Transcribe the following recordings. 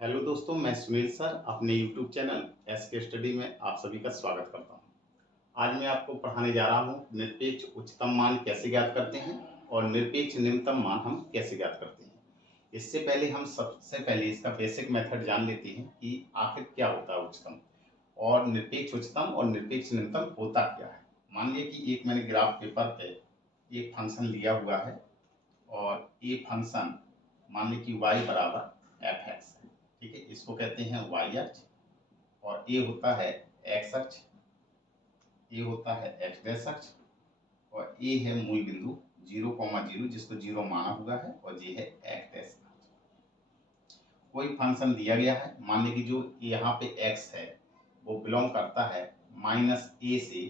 Hello दोस्तों, मैं Sunil sir अपने यूट्यूब चैनल एस के स्टडी में आप सभी का स्वागत करता हूं। आज मैं आपको पढ़ाने जा रहा हूं निरपेक्ष उच्चतम मान कैसे ज्ञात करते हैं और निरपेक्ष निम्नतम मान हम कैसे ज्ञात करते हैं। इससे पहले हम सबसे पहले इसका बेसिक मेथड जान लेते हैं कि आखिर क्या होता है उच्चतम और निरपेक्ष उच्चतम और निरपेक्ष निम्नतम होता क्या है। मान लिया कि एक मैंने ग्राफ पेपर पे एक फंक्शन लिया हुआ है और ये फंक्शन मान ली कि y बराबर एफ एक्स है। ठीक है, इसको कहते हैं y अक्ष और ये होता है x अक्ष, ये होता है x डैश अक्ष और ये है मूल बिंदु 0,0 जिसको 0 माना हुआ है और ये है x डैश अक्ष। कोई फंक्शन दिया गया है, मान लीजिए कि जो यहाँ पे x है वो बिलोंग करता है -a से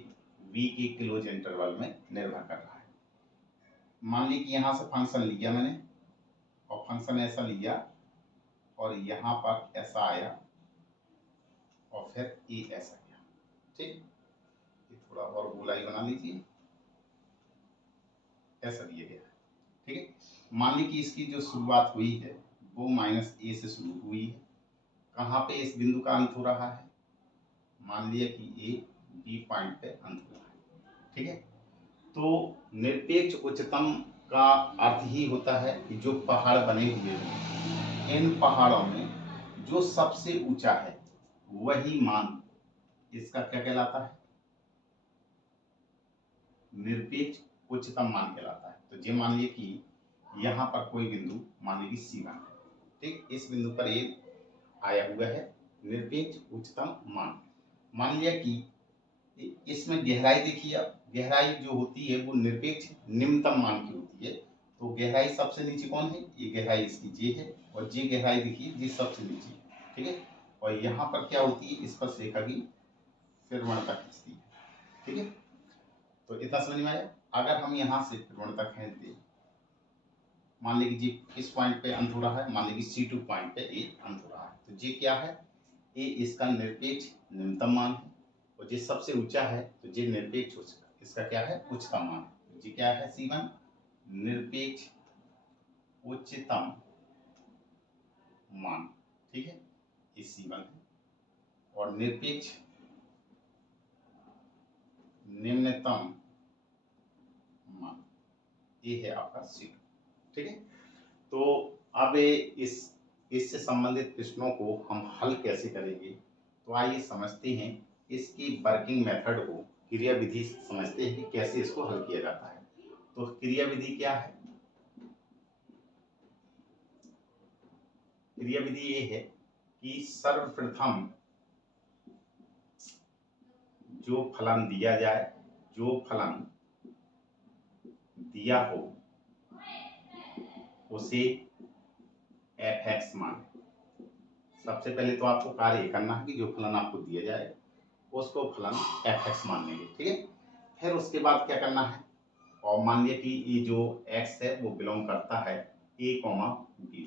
v के क्लोज इंटरवल में निर्भर कर रहा है। मान लीजिए कि यहाँ से फंक्शन लिया मैंने और फंक्शन ऐसा लिया और यहाँ पर ऐसा आया और फिर ये ऐसा गया। ठीक, ये थोड़ा और गोलाई बना लीजिए, ऐसा दिया गया है। ठीक है, मान ली कि इसकी जो शुरुआत हुई है वो -a से शुरू हुई है। कहाँ पे इस बिंदु का अंत हो रहा है, मान लिया कि a b पॉइंट पे अंत हो रहा है। ठीक है, तो निरपेक्ष उच्चतम का अर्थ ही होता है कि जो पहाड़ बने हुए हैं इन पहाड़ों में जो सबसे ऊंचा है वही मान इसका क्या कहलाता है, निरपेक्ष उच्चतम मान कहलाता है। तो ये मान लिए कि यहाँ पर कोई बिंदु मान लीजिए C1 है। ठीक, इस बिंदु पर ये आया हुआ है निरपेक्ष उच्चतम मान। मान लिया कि इसमें गहराई देखिए, अब गहराई जो होती है वो निरपेक्ष निम्नतम मान की होती है। तो गहराई सबसे नीचे कौन है, ये गहराई इसकी जे है और जे गहराई देखिए जी सबसे नीचे। ठीक है, और यहाँ पर क्या होती है, इस पर रेखा की प्रवणता खींचती है। ठीक है, तो इतना समझ में आया। अगर हम यहाँ से प्रवणता खींच दें, मान लीजिए जी किस पॉइंट पे अंत हो रहा है, मान लीजिए C2 पॉइंट पे ये अंत हो रहा है, तो जी क्या है, ये इसका निरपेक्ष निम्नतम मान है और जी सबसे ऊंचा है तो जी निरपेक्ष इसका क्या है, उच्चतम मान है। जी क्या है, C1 निरपेक्ष उच्चतम मान। ठीक है, ये C1 है और निरपेक्ष निम्नतम मान ये है आपका C2। ठीक है, तो अब इससे संबंधित प्रश्नों को हम हल कैसे करेंगे, तो आइए समझते हैं इसकी वर्किंग मेथड को, क्रिया विधि समझते हैं कि कैसे इसको हल किया जाता है। तो क्रिया विधि क्या है, क्रिया विधि ये है कि सर्वप्रथम जो फलन दिया जाए, जो फलन दिया हो उसे एफ एक्स मान। सबसे पहले तो आपको कार्य करना है कि जो फलन आपको दिया जाए उसको फलन एफ एक्स मान लेंगे। ठीक है, फिर उसके बाद क्या करना है, और मान लिया कि ये जो x है वो बिलोंग करता है a, b।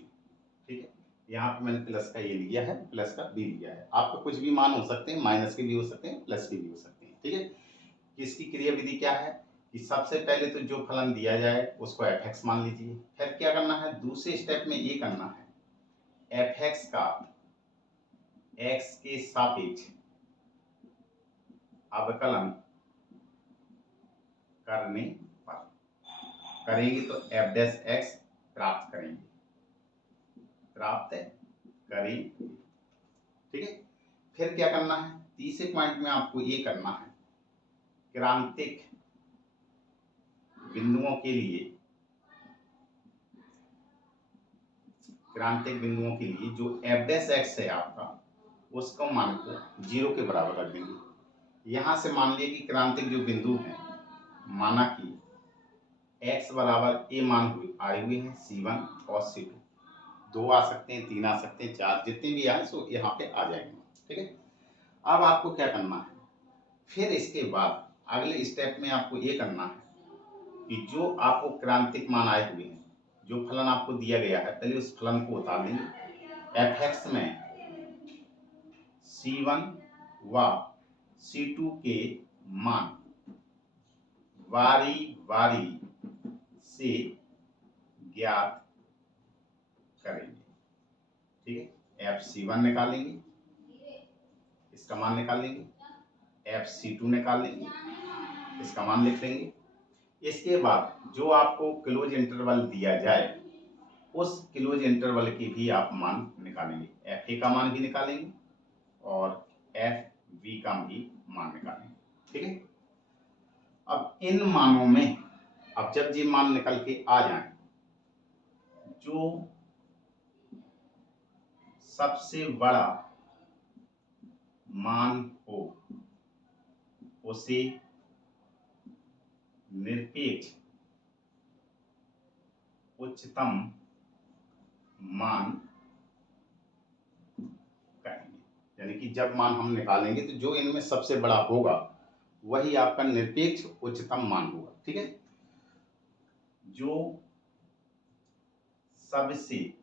ठीक है, यहाँ पे मैंने प्लस का a लिया है, प्लस का b लिया है। आपका कुछ भी मान हो सकते हैं, माइनस के भी हो सकते हैं, प्लस के भी हो सकते हैं। ठीक है, इसकी क्रिया विधि क्या है कि सबसे पहले तो जो फलन दिया जाए उसको एफ एक्स मान लीजिए। फिर क्या करना है, दूसरे स्टेप में ये करना है एफ एक्स का x के सापेक्ष अवकलन करने पर करेंगे तो एफ डैश एक्स प्राप्त करेंगे, प्राप्त करेंगे। ठीक है, फिर क्या करना है, तीसरे पॉइंट में आपको ये करना है क्रांतिक बिंदुओं के लिए, क्रांतिक बिंदुओं के लिए जो एफ डैश एक्स है आपका उसको मान को 0 के बराबर रख देंगे। यहां से मान लिए कि क्रांतिक जो बिंदु है, माना कि x बराबर ए मान हुए आए हुए हैं C1 और C2, 2 आ सकते हैं, 3 आ सकते हैं, 4 जितने भी आए सो यहाँ पे आ जाएंगे। ठीक है, अब आपको क्या करना है, फिर इसके बाद अगले स्टेप में आपको ये करना है कि जो आपको क्रांतिक मान आए हुए हैं, जो फलन आपको दिया गया है, पहले उस फलन को उतार देंगे। एफ एक्स में C1 व C2 के मान बारी बारी से ज्ञात करेंगे। ठीक है, FC1 निकालेंगे, इसका मान निकाल लेंगे, FC2 निकाल लेंगे, इसका मान लिख लेंगे। इसके बाद जो आपको क्लोज इंटरवल दिया जाए उस क्लोज इंटरवल के भी आप मान निकालेंगे, FA का मान भी निकालेंगे और FB का भी मान निकालेंगे। ठीक है, अब इन मानों में अब जब ये मान निकल के आ जाए, जो सबसे बड़ा मान हो उसे निरपेक्ष उच्चतम मान कहेंगे। यानी कि जब मान हम निकालेंगे तो जो इनमें सबसे बड़ा होगा वही आपका निरपेक्ष उच्चतम मान होगा। ठीक है, जो सबसे,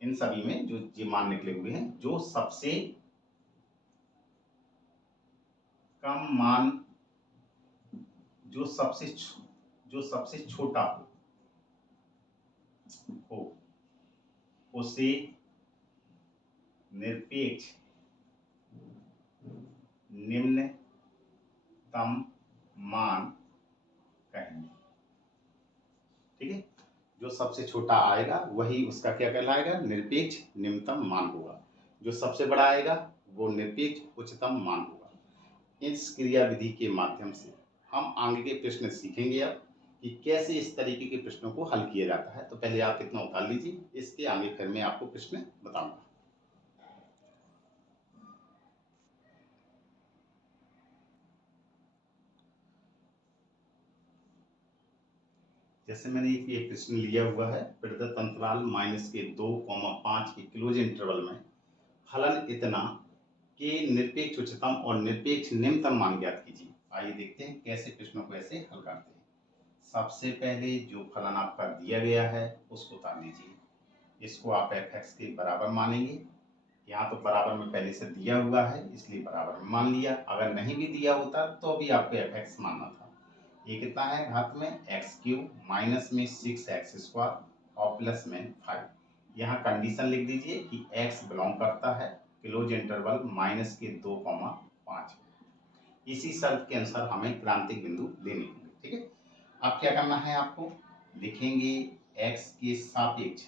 इन सभी में जो ये मान निकले हुए हैं, जो सबसे कम मान, जो सबसे छोटा हो उसे निरपेक्ष निम्नतम मान कहेंगे। ठीक है, जो सबसे छोटा आएगा वही उसका क्या कहलाएगा, निरपेक्ष निम्नतम मान होगा। जो सबसे बड़ा आएगा वो निरपेक्ष उच्चतम मान होगा। इस क्रिया विधि के माध्यम से हम आगे के प्रश्न सीखेंगे अब कि कैसे इस तरीके के प्रश्नों को हल किया जाता है। तो पहले आप इतना उतार लीजिए, इसके आगे फिर मैं आपको प्रश्न बताऊंगा। जैसे मैंने ये प्रश्न लिया हुआ है, प्रदत्त अंतराल -2,5 के क्लोज इंटरवल में फलन इतना के निरपेक्ष उच्चतम और निरपेक्ष निम्नतम मान ज्ञात कीजिए। आइए देखते हैं कैसे प्रश्नों को ऐसे हल करते हैं। सबसे पहले जो फलन आपका दिया गया है उसको उतार लीजिए, इसको आप fx के बराबर मानेंगे। यहाँ तो बराबर में पहले से दिया हुआ है इसलिए बराबर में मान लिया, अगर नहीं भी दिया होता तो भी आपको fx मानना था। ये कितना है घात में x³ माइनस में 6x² और प्लस में 5। यहाँ कंडीशन लिख दीजिए कि x बिलोंग करता है क्लोज इंटरवल -2,5। इसी शर्त के अनुसार हमें क्रांतिक बिंदु लेने होंगे। ठीक है, अब क्या करना है, आपको लिखेंगे x के सापेक्ष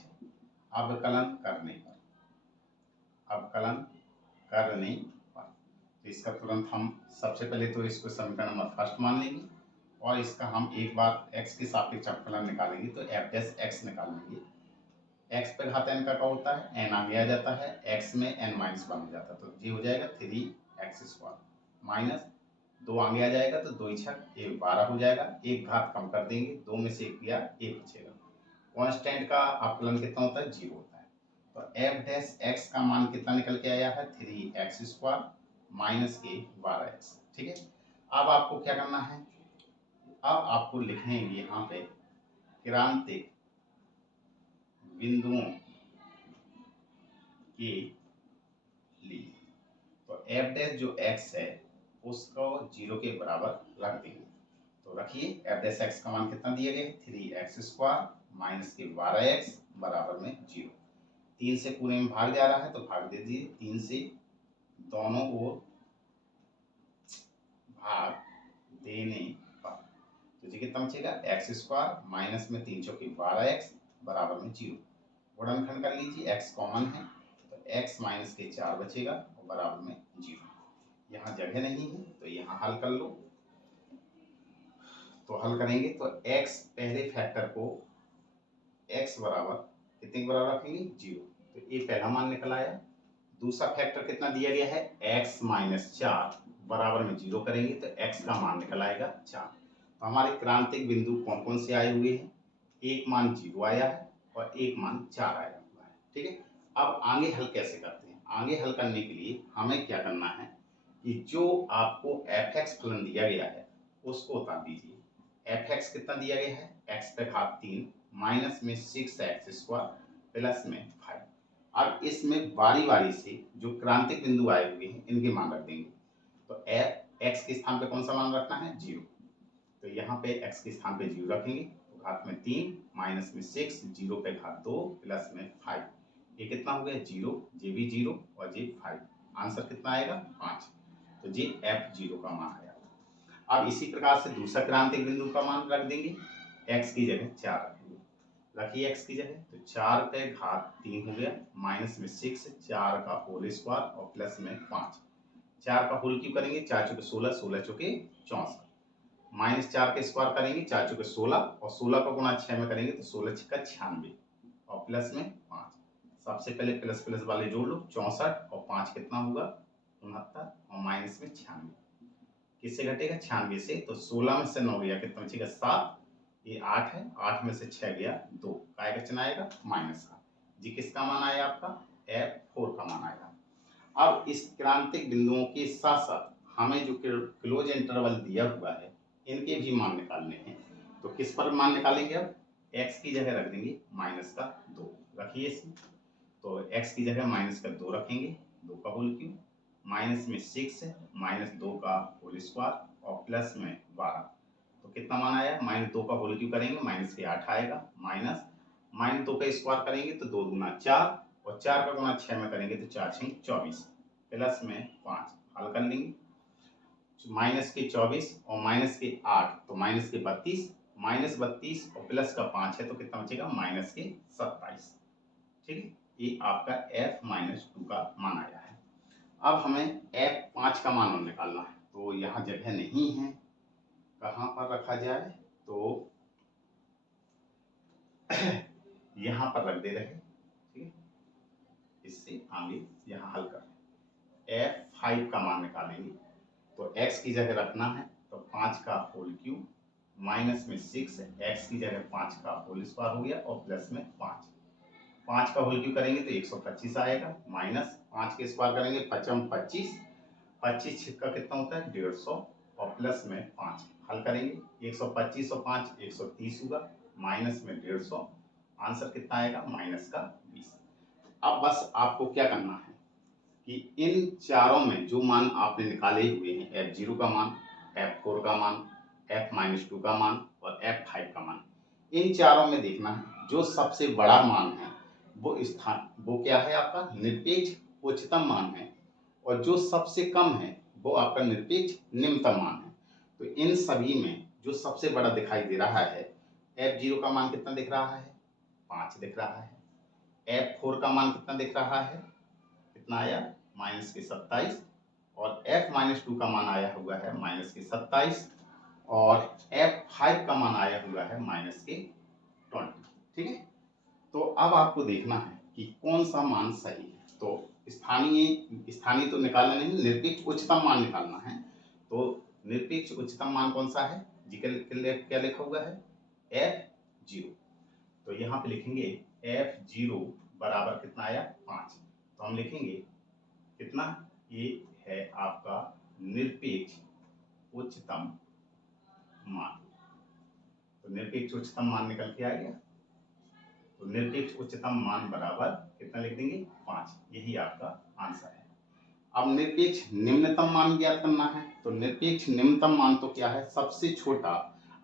अवकलन करने पर, तो इसका तुरंत हम सबसे पहले तो इसको समीकरण नंबर फर्स्ट मान लेंगे और इसका हम एक बार x के सापेक्ष अवकलन निकालेंगे तो f' निकाल लेंगे। x पे घात n का होता है, n आगे आ जाता है, x में n-1 हो जाता है तो ये हो जाएगा 3x² माइनस 2 आगे आ जाएगा तो 2 छक 1 12 हो जाएगा, एक घात कम कर देंगे, 2 में से 1 गया 1 बचेगा। कांस्टेंट का अवकलन कितना होता है, 0 होता है। तो f' का मान कितना निकल के आया है, 3x² माइनस के 12x। ठीक है, अब आपको क्या करना है, अब आपको लिखेंगे यहाँ पे क्रांतिक बिंदुओं के लिए, तो f' जो x है उसको 0 के बराबर रख देंगे। तो रखिए f' का मान कितना दिया गया है, 3x² माइनस के 12x बराबर में 0। 3 से पूरे में भाग जा रहा है तो भाग दे दीजिए, 3 से दोनों ओर भाग देने पर तो जी कितना बचेगा, x² माइनस में 3 चौके 12x बराबर में 0। गुणनखंड कर लीजिए, x कॉमन है तो x माइनस के 4 बचेगा और बराबर में 0। यहाँ जगह नहीं है तो यहाँ हल कर लो। तो हल करेंगे तो x पहले फैक्टर को x बराबर कितने के बराबर रखेंगे, 0, तो ये पहला मान निकल आया। दूसरा फैक्टर कितना दिया गया है, x माइनस 4 बराबर में 0 करेंगे तो x का मान निकल आएगा 4। तो हमारे क्रांतिक बिंदु कौन कौन से आए हुए हैं, एक मान 0 आया है और एक मान 4 आया हुआ है। ठीक है, अब आगे हल कैसे करते हैं, आगे हल करने के लिए हमें क्या करना है कि जो आपको fx फलन दिया गया है उसको उतार दीजिए। fx कितना दिया गया है, x पे घात 3 माइनस में 6x² प्लस में 5। अब इसमें बारी बारी से जो क्रांतिक बिंदु आए हुए हैं इनके मान रख देंगे। तो x के स्थान पे कौन सा मान रखना है, 0, तो यहाँ पे x के स्थान पे 0 रखेंगे तो घात में 3 माइनस में 6, 0 पे घात 2 प्लस में 5। ये कितना हो गया 0, जे भी 0 और जे 5। आंसर कितना आएगा 5। तो जे F0 का मान आया। अब इसी प्रकार से दूसरा क्रांतिक बिंदु का मान रख देंगे, x की जगह 4 रखेंगे। रखिए x की जगह, तो 4 पे घात 3 हो गया, माइनस में 6, 4 का होल स्क्वायर और प्लस में 5। 4 का होल क्यों करेंगे, 4 चौके 16, 16 चौके 64, माइनस 4 के स्क्वायर करेंगे, 4 चौके 16 और 16 का गुणा 6 में करेंगे तो 16 छक्का 96 और प्लस में 5। सबसे पहले प्लस प्लस वाले जोड़ लो, 64 और 5 कितना होगा 69 और माइनस में 96। किससे घटेगा 96 से, तो 16 में से 9 गया कितना बचेगा 7, ये 8 है, 8 में से 6 गया 2, काय का चिन्ह आएगा माइनस का। जी किसका मान आया आपका F4 का मान आया। अब इस क्रांतिक बिंदुओं के साथ साथ हमें जो क्लोज इंटरवल दिया हुआ है इनके भी मान निकालने हैं। तो किस पर मान निकालेंगे, अब x की जगह रख देंगे माइनस का 2, रखिए इसमें, तो x की जगह माइनस का 2 रखेंगे, 2 का होल क्यूब, माइनस में 6 माइनस 2 का होल स्क्वायर और प्लस में 12। तो कितना मान आया, माइनस 2 का होल क्यूब करेंगे माइनस के 8 आएगा, माइनस 2 का स्क्वायर करेंगे तो 2 गुना 4 और 4 का गुणा 6 में करेंगे तो 4 6 24 प्लस में 5, हल कर लेंगे, माइनस के 24 और माइनस के 8 तो माइनस के 32, माइनस 32 और प्लस का 5 है तो कितना बचेगा माइनस के 27। ठीक है, ये आपका F-2 का मान आया है। अब हमें F5 का मान निकालना है, तो यहाँ जगह नहीं है, कहाँ पर रखा जाए, तो यहाँ पर रख दे रहे, ठीक है, इससे आगे यहाँ हल कर F5 का मान निकालेंगे, तो x की जगह रखना है तो 5 का होल क्यूब, माइनस में 6, x की जगह 5 का होल स्क्वायर हो गया और प्लस में 5, 5 का होल क्यूब करेंगे तो 125 आएगा, माइनस 5 के स्क्वायर करेंगे 5 25, 25 छिक्का कितना होता है 150 और प्लस में 5, हल करेंगे 125 और 5 130 होगा, माइनस में 150, आंसर कितना आएगा माइनस का 20। अब बस आपको क्या करना है कि इन चारों में जो मान आपने निकाले हुए हैं, F0 का मान, F4 का मान, F-2 का मान और F5 का मान, इन चारों में देखना है जो सबसे बड़ा मान है वो क्या है आपका निरपेक्ष उच्चतम मान है, और जो सबसे कम है वो आपका निरपेक्ष निम्नतम मान है। तो इन सभी में जो सबसे बड़ा दिखाई दे रहा है, F0 का मान कितना दिख रहा है 5 दिख रहा है, F4 का मान कितना दिख रहा है, कितना आया माइनस के 27, और F-2 का मान आया हुआ है माइनस के 27 और F5 का मान आया हुआ है माइनस के 20। ठीक है, तो अब आपको देखना है कि कौन सा मान सही है। तो स्थानीय तो निकालना नहीं, निरपेक्ष उच्चतम मान निकालना है। तो निरपेक्ष उच्चतम मान कौन सा है जी, क्या लिखा हुआ है F0, तो यहाँ पे लिखेंगे F0 बराबर कितना आया 5, तो हम लिखेंगे कितना, ये है आपका निरपेक्ष उच्चतम मान। तो निरपेक्ष उच्चतम मान निकल के आ गया, तो निरपेक्ष उच्चतम मान बराबर कितना लिख देंगे 5, यही आपका आंसर है। अब निरपेक्ष निम्नतम मान ज्ञात करना है, तो निरपेक्ष निम्नतम मान तो क्या है सबसे छोटा,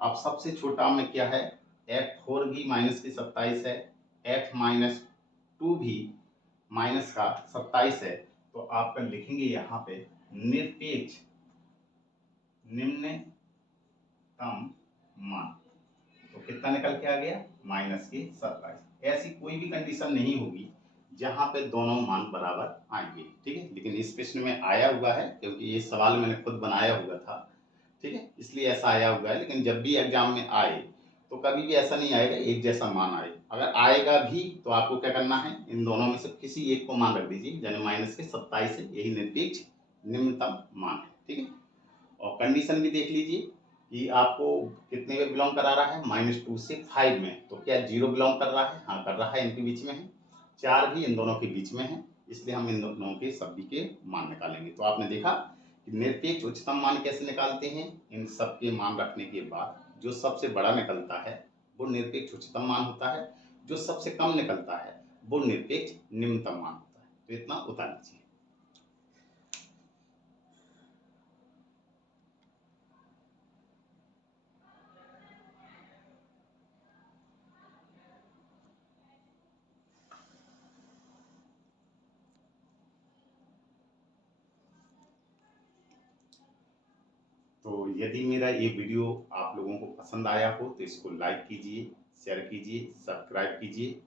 अब सबसे छोटा में क्या है F4 भी माइनस की 27 है, F-2 भी माइनस का 27 है, तो आप लिखेंगे यहाँ पे निरपेक्ष निम्नतम मान, तो कितना निकल के आ गया माइनस के 27। ऐसी कोई भी कंडीशन नहीं होगी जहां पे दोनों मान बराबर आएंगे, ठीक है, लेकिन इस प्रश्न में आया हुआ है क्योंकि ये सवाल मैंने खुद बनाया हुआ था, ठीक है, इसलिए ऐसा आया हुआ है। लेकिन जब भी एग्जाम में आए तो कभी भी ऐसा नहीं आएगा एक जैसा मान आए, अगर आएगा भी तो आपको क्या करना है इन दोनों में से किसी एक को मान रख दीजिए, यानी माइनस के 27 है, यही निरपेक्ष निम्नतम मान है, ठीक है। और कंडीशन भी देख लीजिए कि आपको कितने में बिलोंग करा रहा है -2 से 5 में, तो क्या 0 बिलोंग कर रहा है, हाँ कर रहा है, इनके बीच में है, 4 भी इन दोनों के बीच में है, इसलिए हम इन दोनों के सभी के मान निकालेंगे। तो आपने देखा कि निरपेक्ष उच्चतम मान कैसे निकालते हैं, इन सब के मान रखने के बाद जो सबसे बड़ा निकलता है वो निरपेक्ष उच्चतम मान होता है, जो सबसे कम निकलता है वो निरपेक्ष निम्नतम मान होता है। तो इतना उतार लीजिए। और यदि मेरा ये वीडियो आप लोगों को पसंद आया हो तो इसको लाइक कीजिए, शेयर कीजिए, सब्सक्राइब कीजिए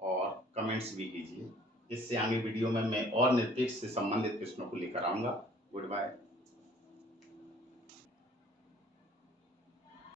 और कमेंट्स भी कीजिए। इससे आगे वीडियो में मैं और निरपेक्ष से संबंधित प्रश्नों को लेकर आऊँगा। Good bye.